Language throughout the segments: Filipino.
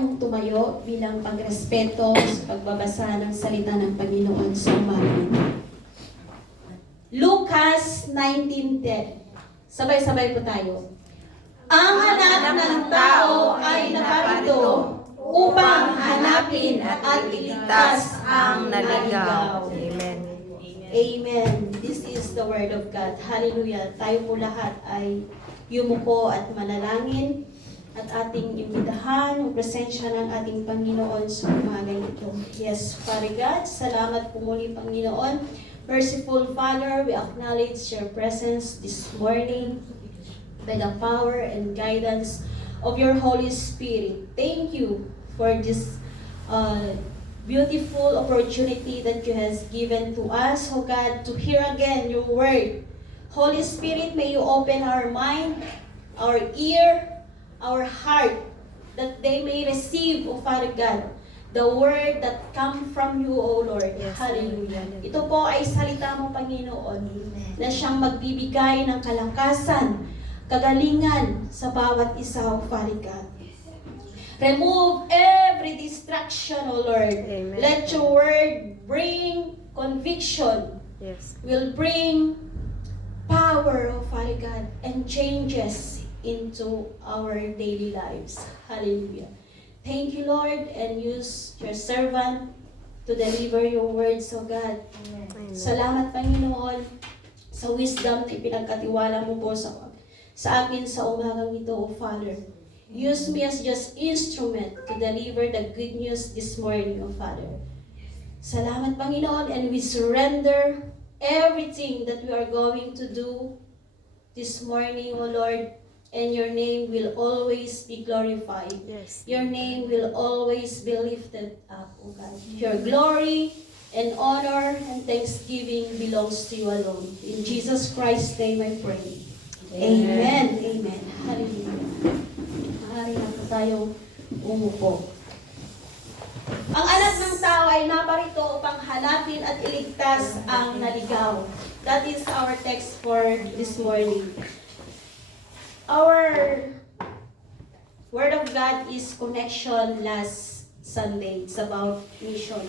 tayong tumayo bilang pagrespeto sa pagbabasa ng salita ng Panginoon sa umaga nito. Lucas 19:10. Sabay-sabay po tayo. Ang hanap ng tao ay naparito upang hanapin at iligtas ang naligaw. Amen. Amen. This is the word of God. Hallelujah. Tayo po lahat ay yumuko at manalangin at ating imbitahan ang presensya ng ating Panginoon sa umaga ito. Yes, Father God, salamat po muli, Panginoon. Merciful Father, we acknowledge your presence this morning by the power and guidance of your Holy Spirit. Thank you for this beautiful opportunity that you has given to us, oh God, to hear again your word. Holy Spirit, may you open our mind, our ear, our heart, that they may receive, oh Father God, the word that come from you, O Lord. Yes, Hallelujah. Lord. Ito po ay salita mo, Panginoon, na siyang magbibigay ng kalakasan, kagalingan sa bawat isa, O Father God. Remove every distraction, O Lord. Amen. Let your word bring conviction, Yes. will bring power, O Father God, and changes into our daily lives. Hallelujah. Thank you, Lord, and use your servant to deliver your words, O God. Amen. Salamat, Panginoon, sa wisdom na ipinagkatiwala mo po sa akin sa umagang ito, O Father. Use me as just instrument to deliver the good news this morning, O Father. Salamat, Panginoon, and we surrender everything that we are going to do this morning, O Lord, and your name will always be glorified. Yes. Your name will always be lifted up, O God. Your glory and honor and thanksgiving belongs to you alone. In Jesus Christ's name I pray. Amen. Amen. Hallelujah. Maaari na po tayong umupo. Ang anak ng tao ay naparito upang hanapin at iligtas ang naligaw. That is our text for this morning. Our Word of God is connection last Sunday. It's about mission.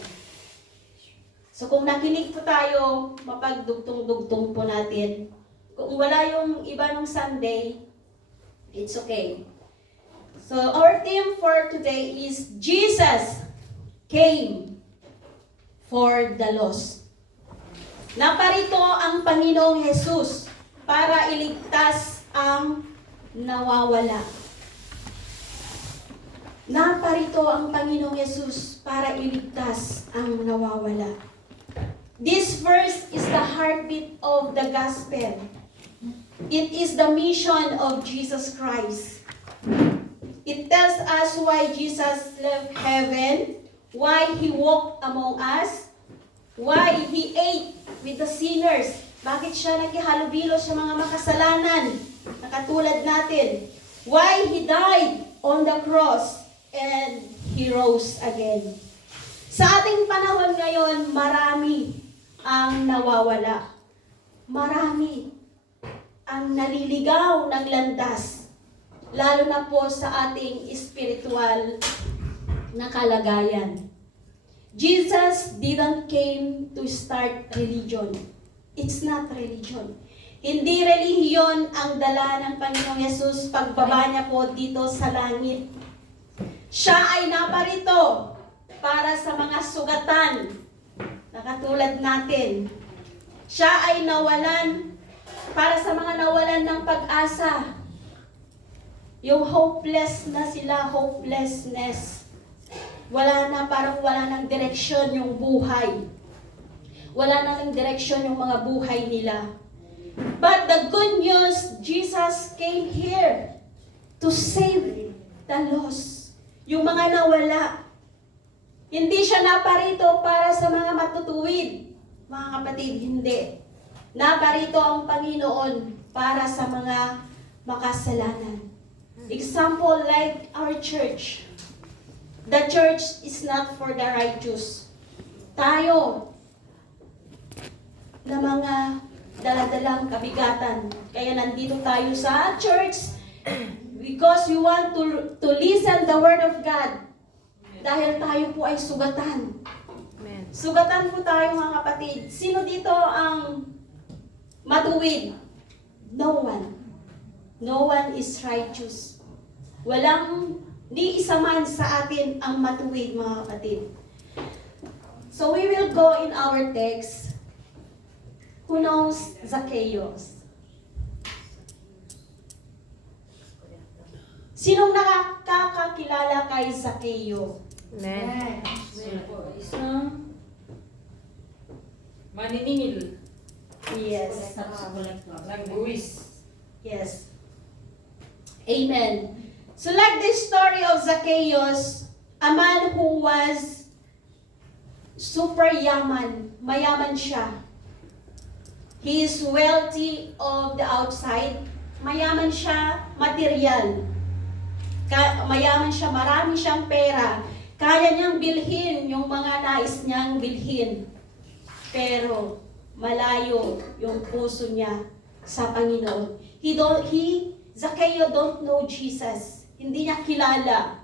So kung nakinig po tayo, mapagdugtong-dugtong po natin. Kung wala yung iba ng Sunday, it's okay. So our theme for today is Jesus came for the lost. Naparito ang Panginoong Jesus para iligtas ang nawawala. Naparito ang Panginoong Jesus para iligtas ang nawawala. This verse is the heartbeat of the gospel. It is the mission of Jesus Christ. It tells us why Jesus left heaven, why He walked among us, why He ate with the sinners, bakit siya nakihalubilo sa mga makasalanan na katulad natin, why He died on the cross, and He rose again. Sa ating panahon ngayon, marami ang nawawala. Marami ang naliligaw ng landas, lalo na po sa ating spiritual na kalagayan. Jesus didn't came to start religion. It's not religion. Hindi relihiyon ang dala ng Panginoong Yesus pagbaba niya po dito sa langit. Siya ay naparito para sa mga sugatan na katulad natin. Siya ay nawalan para sa mga nawalan ng pag-asa. Yung hopeless na sila, hopelessness. Wala na, parang wala ng direksyon yung buhay. Wala na ng direksyon yung mga buhay nila. But the good news, Jesus came here to save the lost. Yung mga nawala. Hindi siya naparito para sa mga matutuwid. Mga kapatid, hindi. Naparito ang Panginoon para sa mga makasalanan. Example like our church. The church is not for the righteous. Tayo, na mga daladalang kabigatan. Kaya nandito tayo sa church because we want to listen the Word of God. Dahil tayo po ay sugatan. Amen. Sugatan po tayo mga kapatid. Sino dito ang matuwid? No one. No one is righteous. Di isa man sa atin ang matuwid mga kapatid. So we will go in our text. Who knows Zacchaeus? Sinong nakakakilala kay Zacchaeus? Amen. Isang maniningil Yes. ng buwis. Yes. Amen. So like the story of Zacchaeus, a man who was super yaman, mayaman siya. He is wealthy of the outside. Mayaman siya, material. Mayaman siya, marami siyang pera. Kaya niyang bilhin yung mga nais niyang bilhin. Pero malayo yung puso niya sa Panginoon. Zacchaeus don't know Jesus. Hindi niya kilala.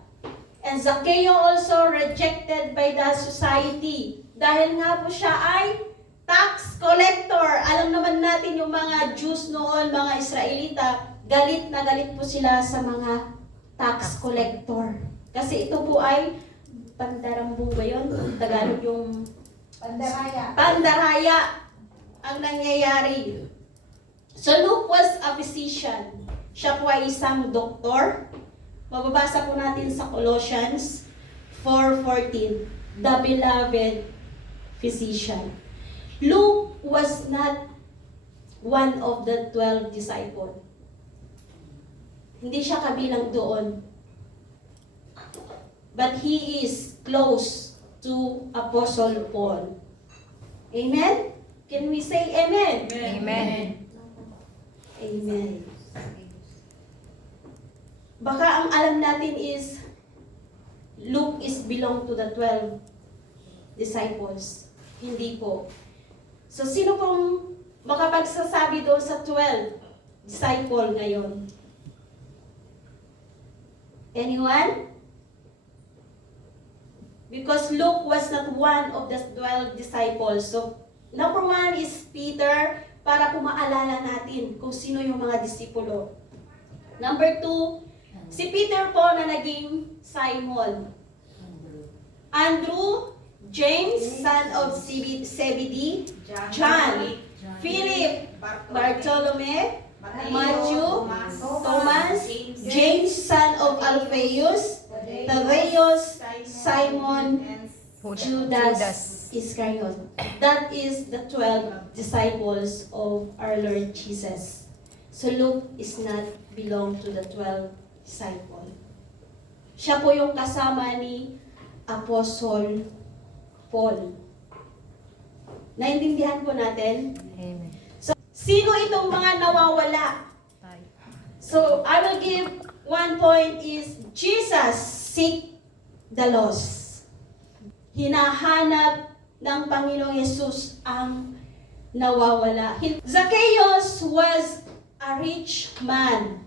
And Zacchaeus also rejected by the society. Dahil nga po siya ay tax collector. Alam naman natin yung mga Jews noon, mga Israelita, galit na galit po sila sa mga tax collector. Kasi ito po ay pandarambu ba yun? Tagalog yung pandaraya ang nangyayari. So Luke was a physician. Siya po ay isang doktor. Mababasa po natin sa Colossians 4:14, the beloved physician. Luke was not one of the 12 disciples. Hindi siya kabilang doon. But he is close to Apostle Paul. Amen? Can we say amen? Amen. Amen. Baka ang alam natin is Luke is belong to the 12 disciples. Hindi po. So sino pong makapagsasabi doon sa 12 disciple ngayon? Anyone? Because Luke was not one of the 12 disciples. So number 1 is Peter, para po maalala natin kung sino yung mga disipulo. Number 2, si Peter po na naging Simon. Andrew, James, son of Zebedee, John, Philip, Bartholomew, Matthew, Thomas, James, son of Alphaeus, Thaddeus, Simon, Judas Iscariot. That is the 12 disciples of our Lord Jesus. So Luke is not belong to the 12 disciple. Siya po yung kasama ni Apostle Paul. Naintindihan po natin? Amen. So, sino itong mga nawawala? So, I will give one point is Jesus seek the lost. Hinahanap ng Panginoong Yesus ang nawawala. Zacchaeus was a rich man.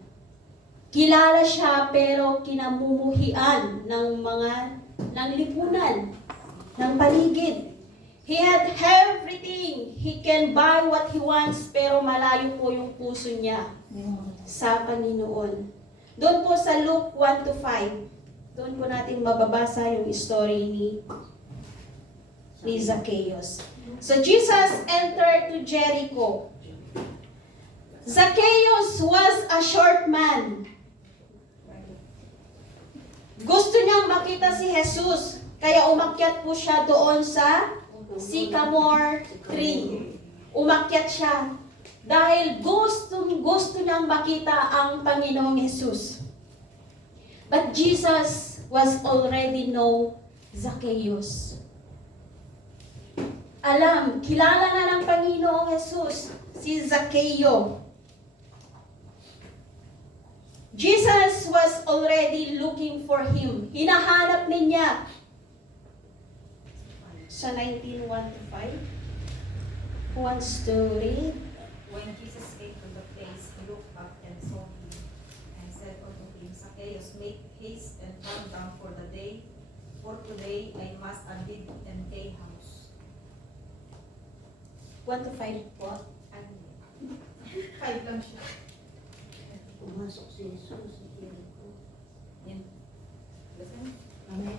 Kilala siya pero kinamumuhian ng lipunan, ng paligid. He had everything. He can buy what he wants pero malayo po yung puso niya sa Panginoon. Doon po sa Luke 1-5, doon po natin mababasa yung story ni Zacchaeus. So Jesus entered to Jericho. Zacchaeus was a short man. Gusto niyang makita si Jesus, kaya umakyat po siya doon sa sycamore tree. Umakyat siya dahil gusto niyang makita ang Panginoong Jesus. But Jesus was already know Zacchaeus. Kilala na ng Panginoong Jesus si Zacchaeus. Jesus was already looking for him. Hinahanap niya. Sa 19:1-5. Who wants to read? When Jesus came to the place, he looked up and saw him, and said unto him, Zacchaeus, make haste and come down, for for today I must abid in a house. 1 to 5 po. Ano? 5 lang siya. Pumasok si Jesus sa Jericho. Yan. Listen. Amen.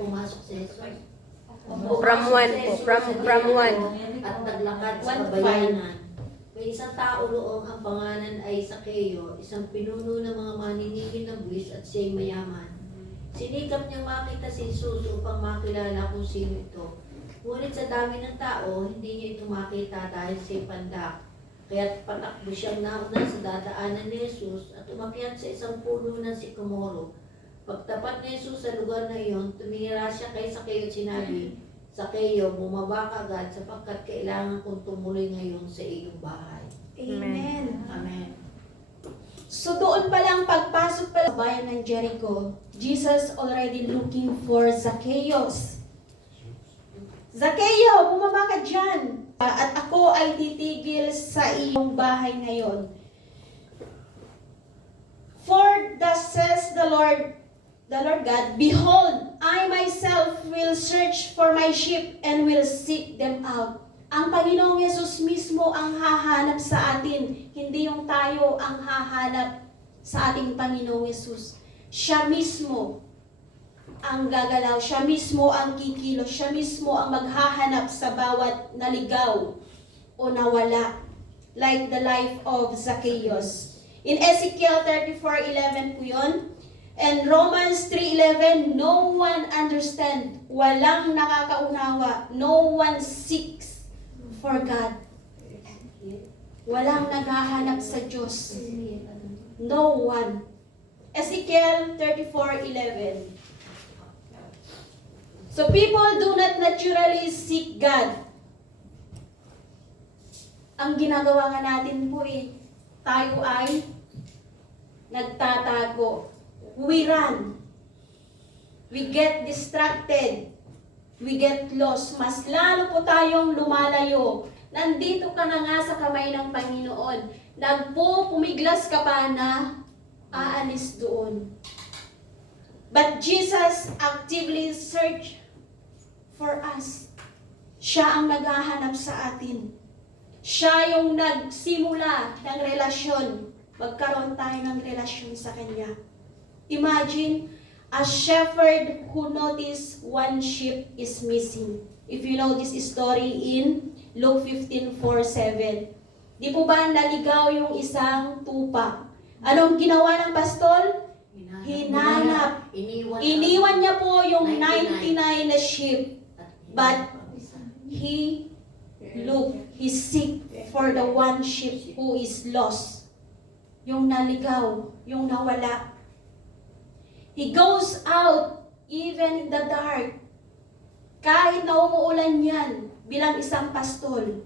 Pumasok si Jesus. From 1 po. From 1. At naglakad sa 1 to 5. kabayanan. May isang tao roong ang pangalan ay Sakeo, isang pinuno ng mga maniningil ng buwis at siya'y mayaman. Sinikap niyang makita si Jesus upang makilala kung sino ito. Ngunit sa dami ng tao, hindi niya ito makita dahil siya'y pandak. Kaya't patakbo siyang nauna sa dadaanan ni Jesus at umakyat sa isang puno ng sikomoro. Pagtapat ni Jesus sa lugar na iyon, tumira siya kay Sakeo at sinabi, Sakeo, bumaba ka agad sapagkat kailangan kong tumuloy ngayon sa iyong bahay. Amen. Amen. So doon pa lang, pagpasok pa lang sa bayan ng Jericho, Jesus already looking for Zacchaeus. Zacchaeus, bumaba ka dyan. At ako ay titigil sa iyong bahay ngayon. For thus says the Lord God, behold, I myself will search for my sheep and will seek them out. Ang Panginoong Yesus mismo ang hahanap sa atin, hindi yung tayo ang hahanap sa ating Panginoong Yesus. Siya mismo ang gagalaw, siya mismo ang kikilos, siya mismo ang maghahanap sa bawat naligaw o nawala, like the life of Zacchaeus. In Ezekiel 34:11 po yun. And Romans 3:11, no one understand, walang nakakaunawa, no one seeks for God. Walang naghahanap sa Diyos. No one. Ezekiel 34:11. So people do not naturally seek God. Ang ginagawa nga natin po tayo ay nagtatago. We run. We get distracted. We get lost. Mas lalo po tayong lumalayo. Nandito ka na nga sa kamay ng Panginoon. Pumiglas ka pa na aalis doon. But Jesus actively search for us. Siya ang naghahanap sa atin. Siya yung nagsimula ng relasyon. Magkaroon tayo ng relasyon sa Kanya. Imagine a shepherd who noticed one sheep is missing. If you know this story in Luke 15:4-7. Di po ba naligaw yung isang tupa? Anong ginawa ng pastol? Hinanap. Iniwan niya po yung 99 na sheep. But he seek for the one sheep who is lost. Yung naligaw, yung nawala. He goes out even in the dark. Kahit na umuulan yan bilang isang pastol.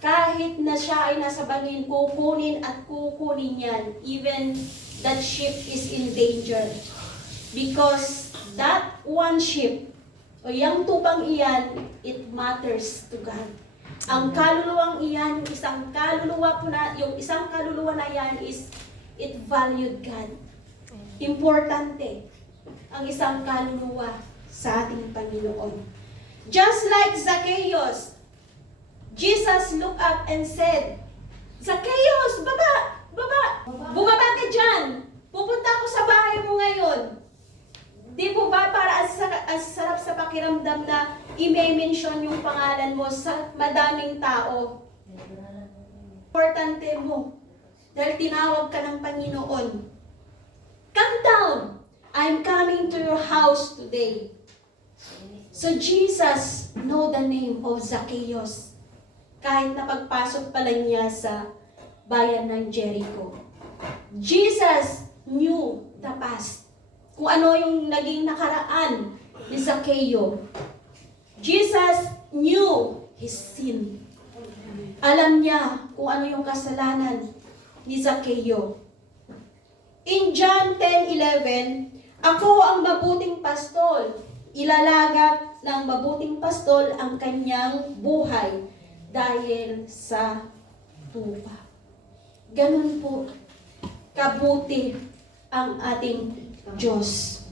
Kahit na siya ay nasa bangin, kukunin at kukunin yan. Even that sheep is in danger. Because that one sheep, o yung tupang iyan, it matters to God. Ang kaluluwang iyan, yung isang kaluluwa na yan is, it valued God. Importante ang isang kaluluwa sa ating Panginoon. Just like Zacchaeus, Jesus looked up and said, Zacchaeus, baba! Bumaba ka dyan! Pupunta ako sa bahay mo ngayon. Di po ba para ang sarap sa pakiramdam na i-mention yung pangalan mo sa madaming tao? Importante mo. Dahil tinawag ka ng Panginoon. Come down. I'm coming to your house today. So Jesus know the name of Zacchaeus. Kahit na pagpasok pa lang niya sa bayan ng Jericho. Jesus knew the past. Kung ano yung naging nakaraan ni Zacchaeus. Jesus knew his sin. Alam niya kung ano yung kasalanan ni Zacchaeus. In John 10:11, ako ang mabuting pastol. Ilalagak ng mabuting pastol ang kanyang buhay dahil sa tupa. Ganun po kabuti ang ating Diyos.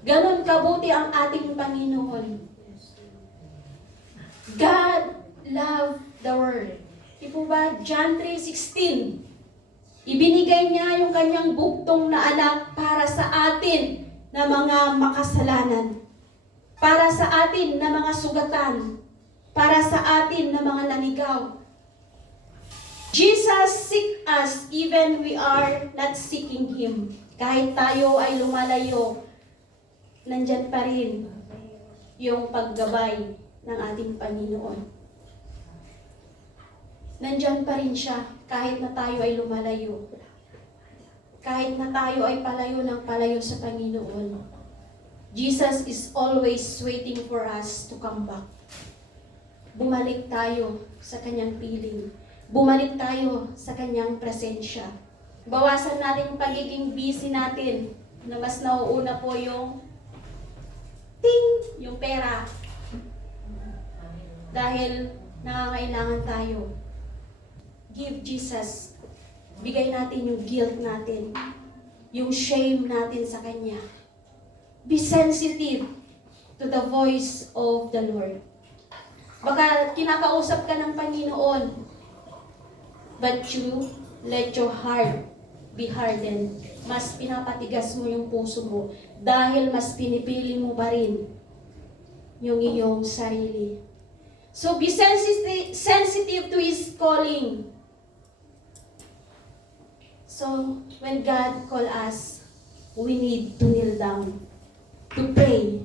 Ganon kabuti ang ating Panginoon. God loved the world. Di po ba? John 3:16. Ibinigay niya yung kanyang buktong na anak para sa atin na mga makasalanan. Para sa atin na mga sugatan. Para sa atin na mga nanigaw. Jesus seek us even we are not seeking Him. Kahit tayo ay lumalayo, nandyan pa rin yung paggabay ng ating Panginoon. Nandyan pa rin siya kahit na tayo ay lumalayo. Kahit na tayo ay palayo ng palayo sa Panginoon. Jesus is always waiting for us to come back. Bumalik tayo sa kanyang piling. Bumalik tayo sa kanyang presensya. Bawasan natin yung pagiging busy natin na mas nauuna po yung ting, yung pera. Dahil nangangailangan tayo. Give Jesus. Bigay natin yung guilt natin. Yung shame natin sa Kanya. Be sensitive to the voice of the Lord. Baka kinakausap ka ng Panginoon, but you let your heart be hardened. Mas pinapatigas mo yung puso mo dahil mas pinipili mo pa rin yung iyong sarili. So be sensitive to His calling. So when God call us, we need to kneel down, to pray,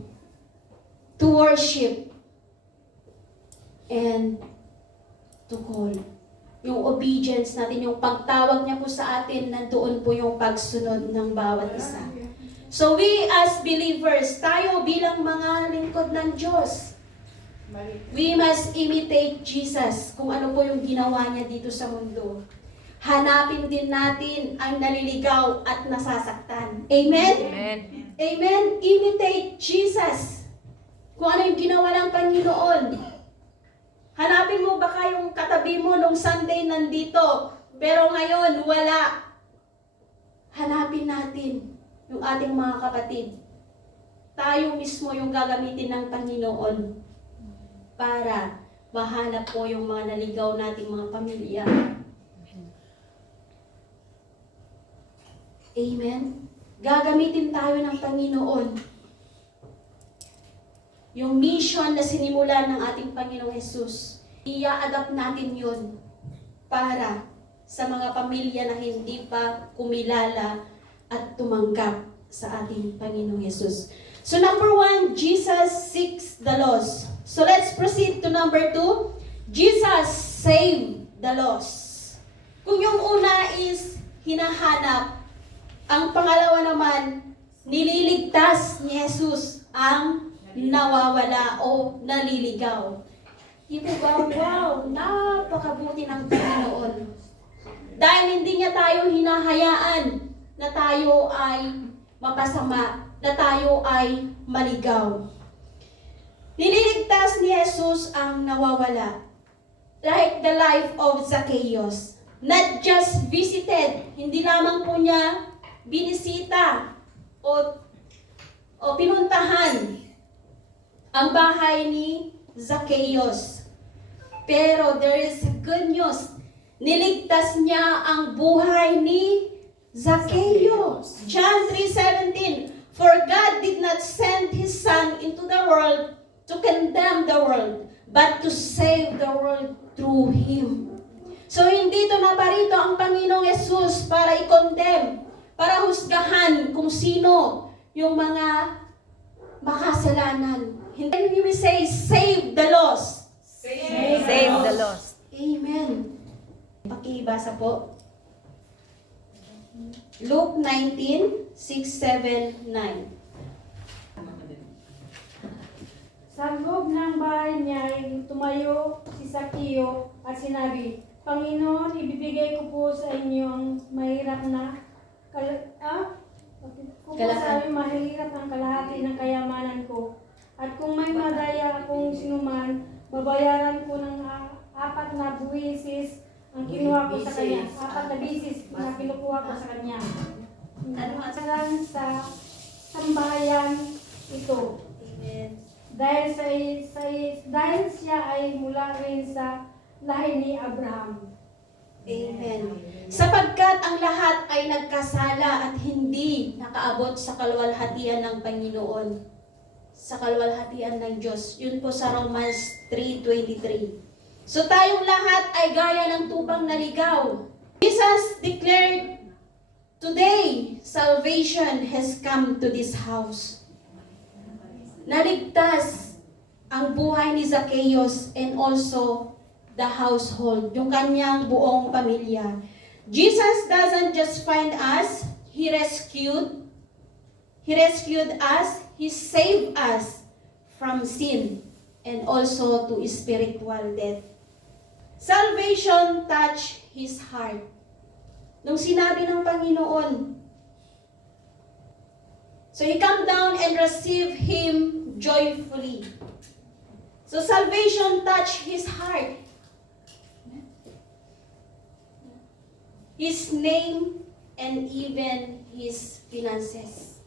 to worship, and to call. Yung obedience natin, yung pagtawag niya po sa atin, nandoon po yung pagsunod ng bawat isa. So we as believers, tayo bilang mga lingkod ng Diyos, we must imitate Jesus kung ano po yung ginawa niya dito sa mundo. Hanapin din natin ang naliligaw at nasasaktan. Amen? Amen. Amen? Imitate Jesus. Kung ano yung ginawa ng Panginoon. Hanapin mo baka yung katabi mo nung Sunday nandito, pero ngayon wala. Hanapin natin yung ating mga kapatid. Tayo mismo yung gagamitin ng Panginoon para mahanap po yung mga naligaw nating mga pamilya. Amen? Gagamitin tayo ng Panginoon. Yung mission na sinimula ng ating Panginoong Jesus, i-adapt natin yun para sa mga pamilya na hindi pa kumilala at tumanggap sa ating Panginoong Jesus. So number 1, Jesus seeks the lost. So let's proceed to number 2. Jesus saved the lost. Kung yung una is hinahanap, ang pangalawa naman, nililigtas ni Jesus ang nawawala o naliligaw. Di po ba? Wow! Napakabuti ng Panginoon. Dahil hindi niya tayo hinahayaan na tayo ay mapasama, na tayo ay maligaw. Nililigtas ni Jesus ang nawawala. Like the life of Zacchaeus. Not just visited, hindi lamang po niya binisita o pinuntahan ang bahay ni Zacchaeus. Pero there is good news. Niligtas niya ang buhay ni Zacchaeus. John 3:17. For God did not send His Son into the world to condemn the world, but to save the world through Him. So hindi ito naparito ang Panginoong Yesus para i-condemn, para husgahan kung sino yung mga makasalanan. Hindi we say, save the lost. Save the lost. Amen. Pakibasa po. Luke 19, 6, 7, 9. Sa loob ng bahay niya ay tumayo si Zacchaeus at sinabi, Panginoon, ibibigay ko po sa inyo ang mahirap na mahirap ang kalahati ng kayamanan ko. At kung may madaya akong sinuman, babayaran ko ng 4 na buwisis ang kinuha ko sa kanya. 4 na bisis na kinukuha ko sa kanya. Sa sambahayan ito. Amen. Dahil siya ay mula rin sa lahi ni Abraham. Amen. Sapagkat ang lahat ay nagkasala at hindi nakaabot sa kaluwalhatian ng Panginoon. Sa kaluwalhatian ng Diyos. Yun po sa Romans 3:23. So tayong lahat ay gaya ng tubang naligaw. Jesus declared, "Today, salvation has come to this house." Naligtas ang buhay ni Zacchaeus and also the household, yung kanyang buong pamilya. Jesus doesn't just find us, He rescued us, He saved us from sin and also to spiritual death. Salvation touched His heart. Nung sinabi ng Panginoon, so He come down and receive Him joyfully. So salvation touched His heart. His name and even His finances.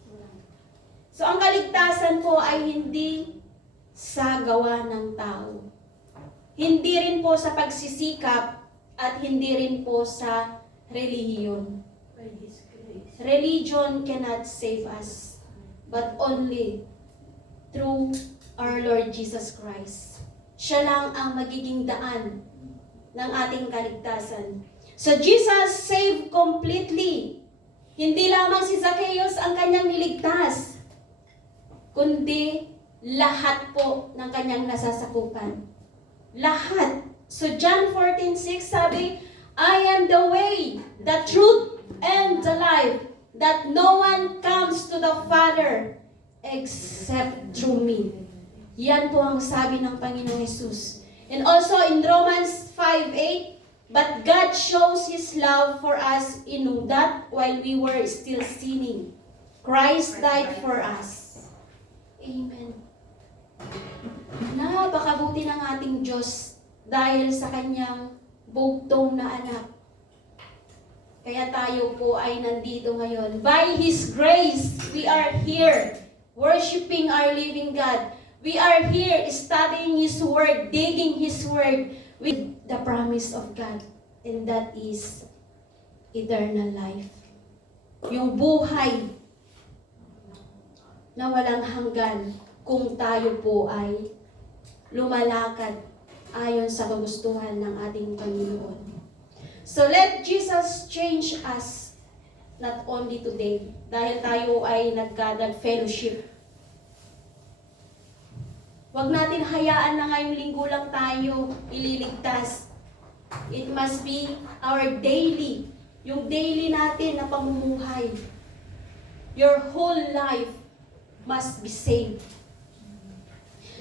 So ang kaligtasan po ay hindi sa gawa ng tao. Hindi rin po sa pagsisikap at hindi rin po sa relihiyon. By His grace. Religion cannot save us, but only through our Lord Jesus Christ. Siya lang ang magiging daan ng ating kaligtasan. So Jesus saved completely. Hindi lamang si Zacchaeus ang kanyang niligtas, kundi lahat po ng kanyang nasasakupan. Lahat. So John 14:6 sabi, "I am the way, the truth, and the life, that no one comes to the Father except through me." Yan po ang sabi ng Panginoong Hesus. And also in Romans 5:8, "But God shows His love for us in that while we were still sinning, Christ died for us." Amen. Napakabuti ng ating Diyos dahil sa Kanyang bugtong na anak. Kaya tayo po ay nandito ngayon. By His grace, we are here worshiping our living God. We are here studying His Word, digging His Word with the promise of God. And that is eternal life. Yung buhay na walang hanggan kung tayo po ay lumalakad ayon sa kagustuhan ng ating Panginoon. So let Jesus change us not only today, dahil tayo ay nag-fellowship. Huwag natin hayaan na ngayong linggo lang tayo ililigtas. It must be our daily, yung daily natin na pamumuhay. Your whole life must be saved.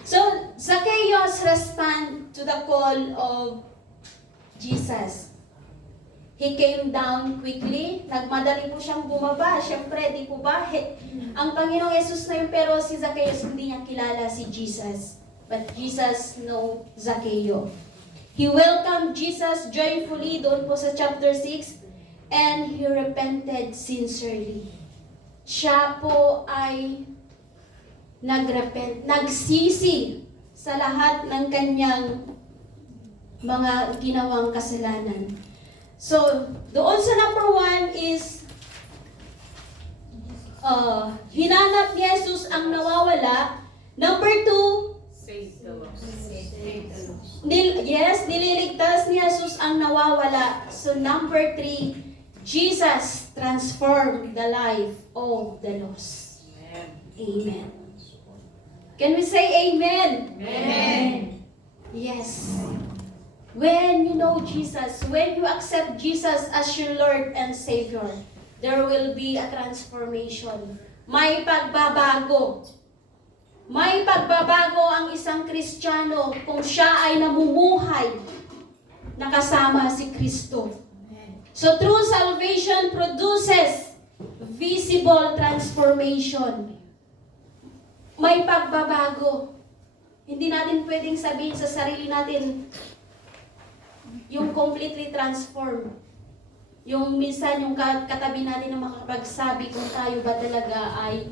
So, Zacchaeus respond to the call of Jesus. He came down quickly. Nagmadali po siyang bumaba. Siyempre, di po ba? Ang Panginoong Yesus na yun, pero si Zacchaeus hindi niya kilala si Jesus. But Jesus know Zacchaeus. He welcomed Jesus joyfully doon po sa chapter 6. And he repented sincerely. Siya po ay nagsisi sa lahat ng kanyang mga ginawang kasalanan. So, doon sa number 1 is, hinanap ni Jesus ang nawawala. Number 2, Save the lost. nililigtas ni Jesus ang nawawala. So, number 3, Jesus transformed the life of the lost. Amen. Can we say amen? Amen. Yes. When you know Jesus, when you accept Jesus as your Lord and Savior, there will be a transformation. May pagbabago. May pagbabago ang isang Kristiyano kung siya ay namumuhay na kasama si Kristo. So true salvation produces visible transformation. May pagbabago. Hindi natin pwedeng sabihin sa sarili natin, yung completely transform. Yung minsan yung katabi natin na makapagsabi kung tayo ba talaga ay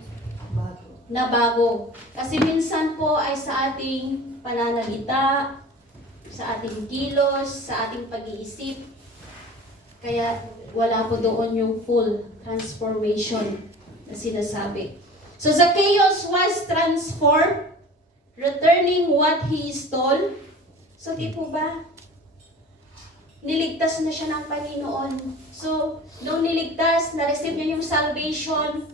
na bago. Kasi minsan po ay sa ating pananalita, sa ating kilos, sa ating pag-iisip, kaya wala po doon yung full transformation na sinasabi. So Zacchaeus was transformed, returning what he stole. So di po ba? Niligtas na siya ng Panginoon. So, nung niligtas, na-receive niya yung salvation,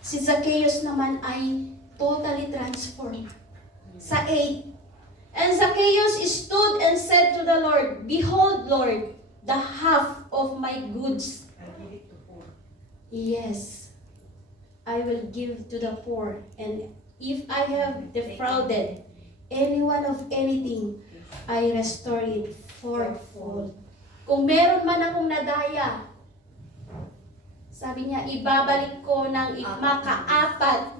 si Zacchaeus naman ay totally transformed. Sa 8. And Zacchaeus stood and said to the Lord, "Behold, Lord, the half of my goods, yes, I will give to the poor. And if I have defrauded anyone of anything, I restore it fourfold." Kung meron man akong nadaya, sabi niya, ibabalik ko ng makaapat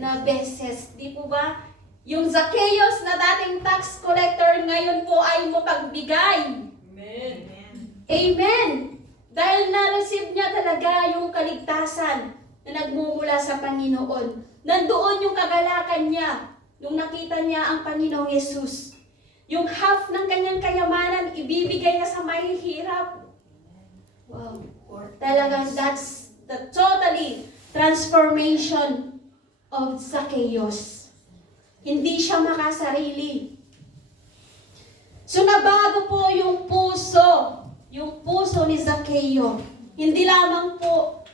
na beses. Di po ba? Yung Zacchaeus na dating tax collector, ngayon po ay mapagbigay. Amen. Amen! Dahil na-receive niya talaga yung kaligtasan na nagmumula sa Panginoon. Nandoon yung kagalakan niya nung nakita niya ang Panginoong Yesus. Yung half ng kanyang kayamanan, ibibigay niya sa mahihirap. Wow. Talagang that's the totally transformation of Zacchaeus. Hindi siya makasarili. So nabago po yung puso ni Zacchaeus. Hindi lamang po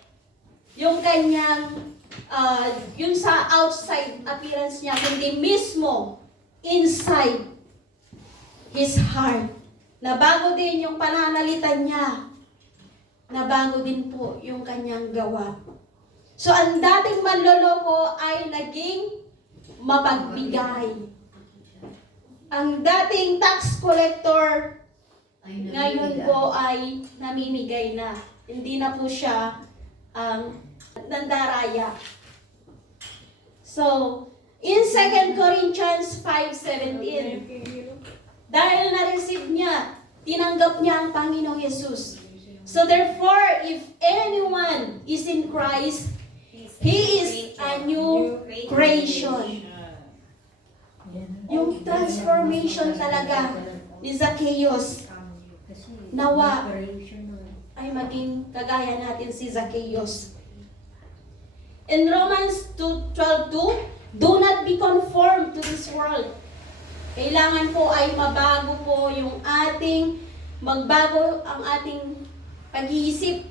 yung kanyang, yung sa outside appearance niya, kundi mismo inside his heart. Nabago din yung pananalita niya. Nabago din po yung kanyang gawa. So ang dating manloloko ay naging mapagbigay. Ang dating tax collector ngayon po ay namimigay na. Hindi na po siya nandaraya. So, in 2 Corinthians 5:17, dahil na-receive niya, tinanggap niya ang Panginoong Yesus. So therefore, if anyone is in Christ, he is a new creation. Yung transformation talaga ni Zacchaeus, nawa ay maging kagaya natin si Zacchaeus. In Romans 12:2, do not be conformed to this world. Kailangan po ay mabago po yung magbago ang ating pag-iisip.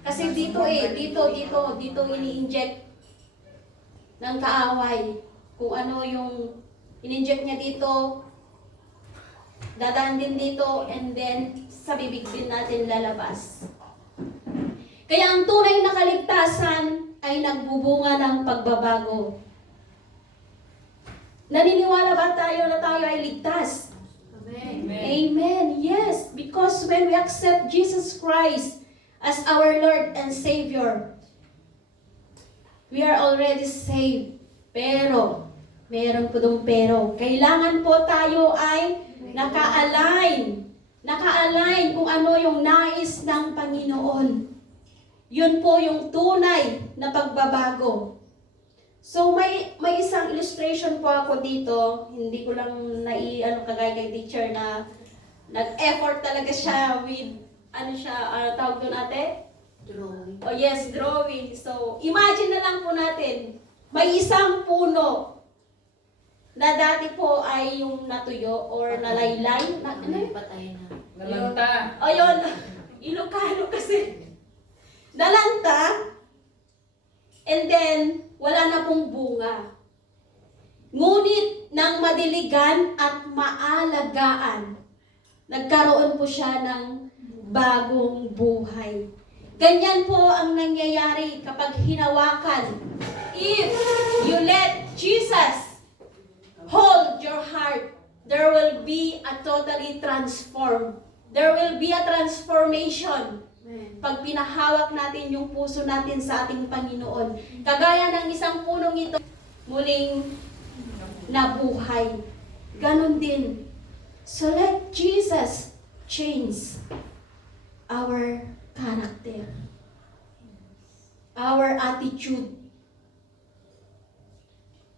Kasi dito ini-inject ng kaaway. Kung ano yung in-inject niya dito, dadaan din dito, and then sa bibig din natin lalabas. Kaya ang tunay na kaligtasan ay nagbubunga ng pagbabago. Naniniwala ba tayo na tayo ay ligtas? Amen. Amen. Yes, because when we accept Jesus Christ as our Lord and Savior, we are already saved. Pero, meron po dong pero. Kailangan po tayo ay naka-align kung ano yung nais ng Panginoon. Yun po yung tunay na pagbabago. So may isang illustration po ako dito. Hindi ko lang kagaya kay teacher na nag-effort talaga siya with tawag doon ate? Drawing. Oh yes, drawing. So imagine na lang po natin, may isang puno na dati po ay yung natuyo or nalaylay. Patay na. Lalanta. Ayun, Ilocano kasi. Nalanta, and then, wala na pong bunga. Ngunit, nang madiligan at maalagaan, nagkaroon po siya ng bagong buhay. Ganyan po ang nangyayari kapag hinawakan. If you let Jesus hold your heart, there will be a totally transformed. There will be a transformation. Pag pinahawak natin yung puso natin sa ating Panginoon. Kagaya ng isang punong ito, muling nabuhay. Ganon din. So let Jesus change our character. our attitude.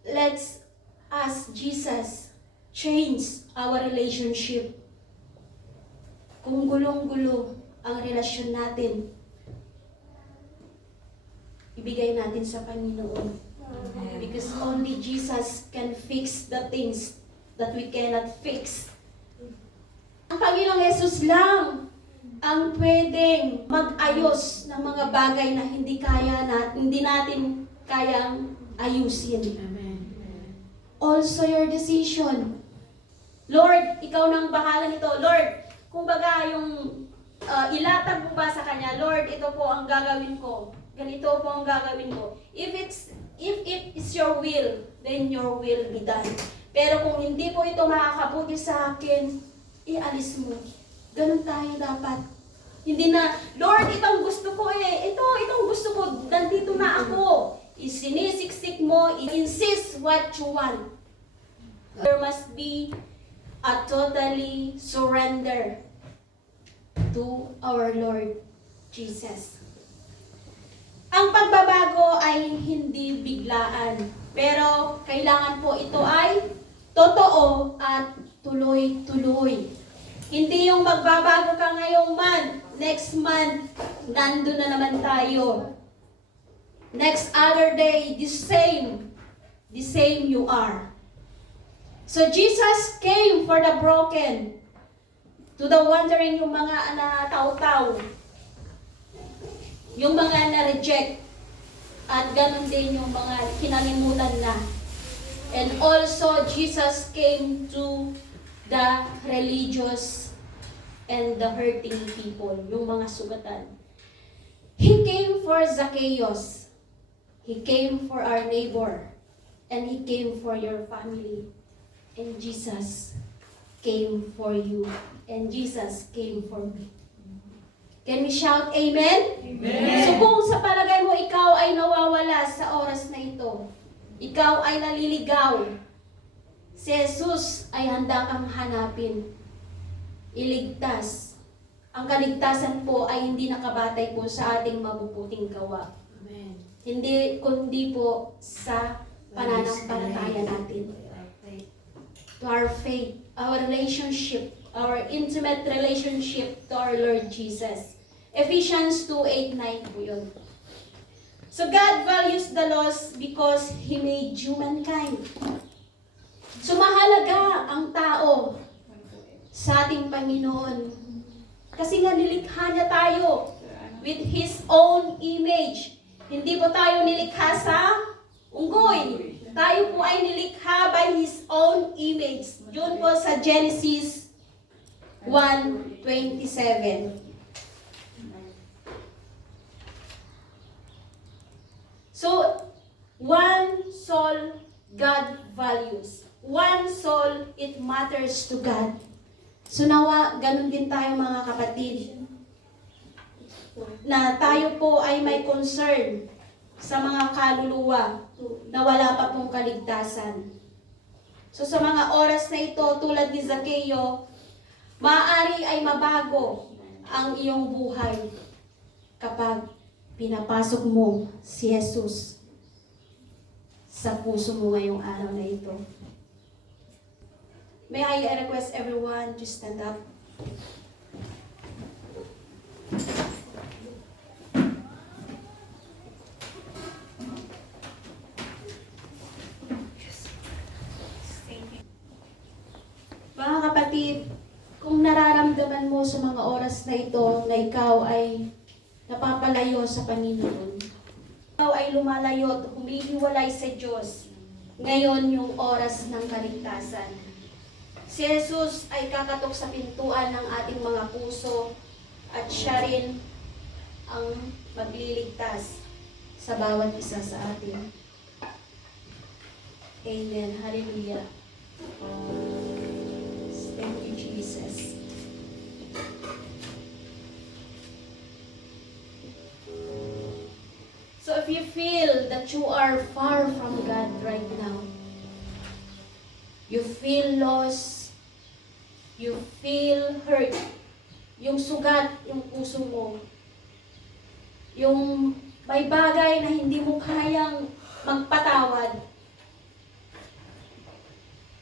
Let's ask Jesus, change our relationship. Kung gulong-gulo ang relasyon natin, ibigay natin sa Panginoon. Because only Jesus can fix the things that we cannot fix. Ang Panginoong Yesus lang ang pwedeng mag-ayos ng mga bagay na hindi natin kayang ayusin. Also your decision. Lord, ikaw nang bahala nito. Lord, kumbaga yung ilatag mo ba sa Kanya, Lord, ito po ang gagawin ko. Ganito po ang gagawin ko. If it is your will, then your will be done. Pero kung hindi po ito makakabuti sa akin, ialis mo. Ganun tayo dapat. Hindi na, Lord, itong gusto ko itong gusto ko, nandito na ako. Isinisiksik mo, insist what you want. There must be a totally surrender to our Lord Jesus. Ang pagbabago ay hindi biglaan, pero kailangan po ito ay totoo at tuloy-tuloy. Hindi yung magbabago ka ngayong month, next month, nandun na naman tayo. Next other day, the same you are. So Jesus came for the broken, to the wandering, yung mga tao-tao, yung mga na-reject, at ganun din yung mga kinalimutan na. And also, Jesus came to the religious and the hurting people, yung mga sugatan. He came for Zacchaeus. He came for our neighbor. And He came for your family. And Jesus came for you. And Jesus came for me. Can we shout amen? Amen. So kung sa palagay mo ikaw ay nawawala sa oras na ito, ikaw ay naliligaw, si Jesus ay handa kang hanapin, iligtas. Ang kaligtasan po ay hindi nakabatay po sa ating mabubuting gawa. Amen. Hindi, kundi po sa pananampalataya natin. To our faith, our relationship, our intimate relationship to our Lord Jesus. Ephesians 2:8-9 po yun. So God values the lost because He made humankind. So mahalaga ang tao sa ating Panginoon. Kasi nga nilikha niya tayo with His own image. Hindi po tayo nilikha sa unggoy. Tayo po ay nilikha by His own image. Yun po sa Genesis 1:27. So, one soul God values. One soul, it matters to God. So nawa, ganun din tayo mga kapatid. Na tayo po ay may concern sa mga kaluluwa na wala pa pong kaligtasan. So sa mga oras na ito, tulad ni Zacchaeus, maaari ay mabago ang iyong buhay kapag pinapasok mo si Jesus sa puso mo ngayong araw na ito. May I request everyone to stand up. Mga kapatid, kung nararamdaman mo sa mga oras na ito na ikaw ay napapalayo sa Panginoon, ikaw ay lumalayo at humihiwalay sa Diyos, ngayon yung oras ng kaligtasan. Si Jesus ay kakatok sa pintuan ng ating mga puso at siya rin ang magliligtas sa bawat isa sa atin. Amen. Hallelujah. Thank you, Jesus. So if you feel that you are far from God right now, you feel lost, you feel hurt, yung sugat, yung puso mo, yung may bagay na hindi mo kayang magpatawad,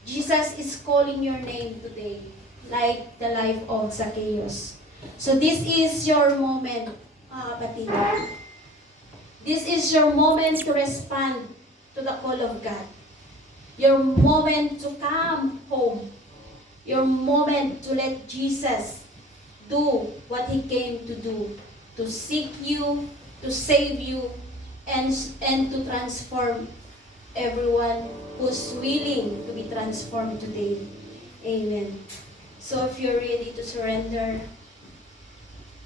Jesus is calling your name today, like the life of Zacchaeus. So this is your moment, mga kapatid. This is your moment to respond to the call of God. Your moment to come home. Your moment to let Jesus do what He came to do. To seek you, to save you, and to transform everyone who's willing to be transformed today. Amen. So if you're ready to surrender,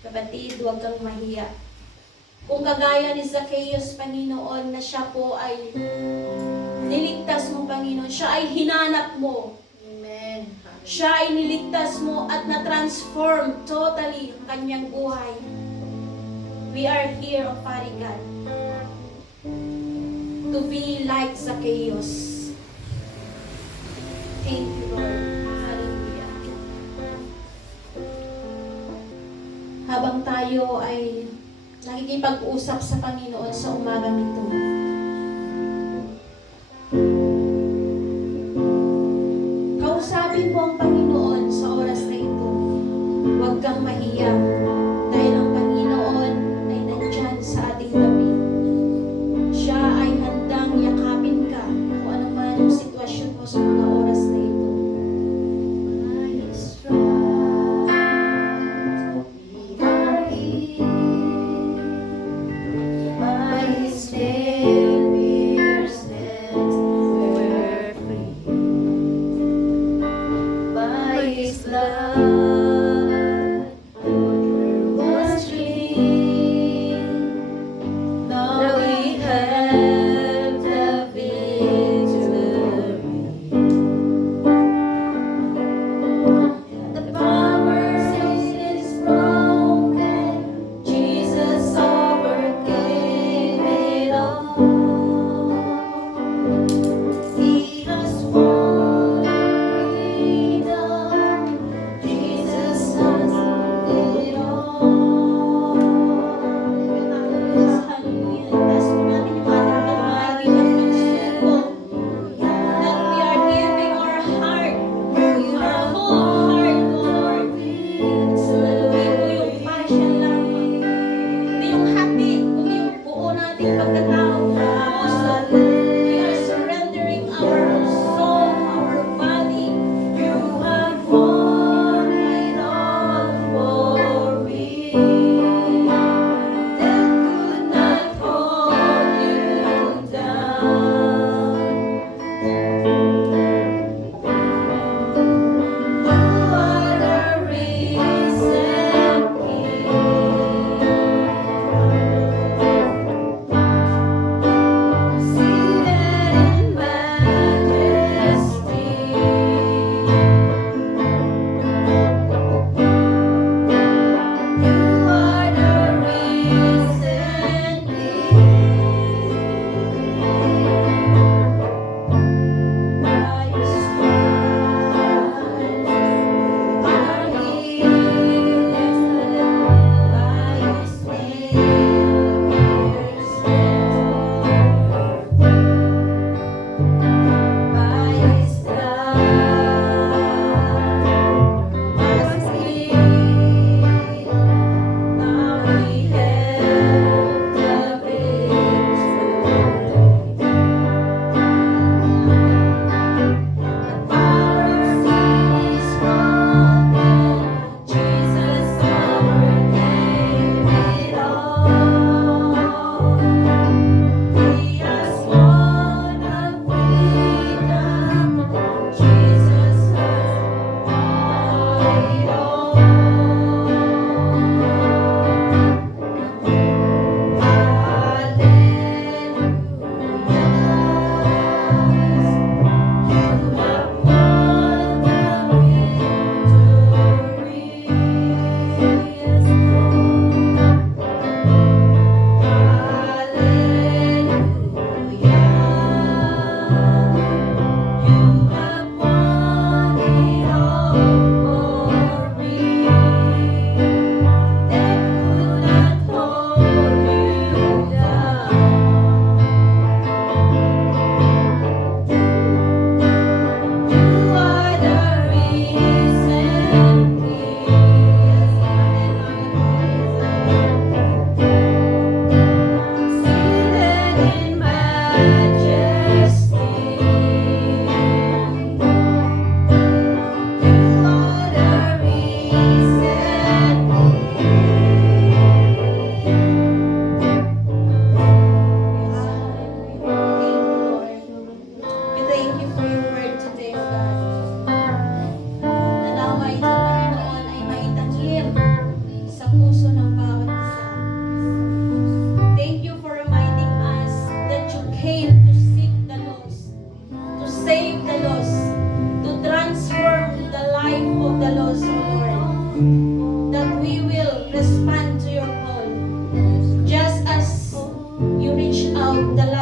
kapatid, huwag kang mahiya. Kung kagaya ni Zacchaeus, Panginoon, na siya po ay niligtas mo, Panginoon. Siya ay hinanap mo. Amen. Siya ay niligtas mo at na-transform totally ang kanyang buhay. We are here, O Father God, to be like Zacchaeus. Thank you, Lord. Hallelujah. Habang tayo ay nakikipag-usap sa Panginoon sa umagang ito, kausapin mo ang Panginoon sa oras na ito. Huwag kang mahiya dahil ang Panginoon ay nandyan sa ating tabi. Siya ay handang yakapin ka kung ano man yung sitwasyon mo sa mga oras na ito. of the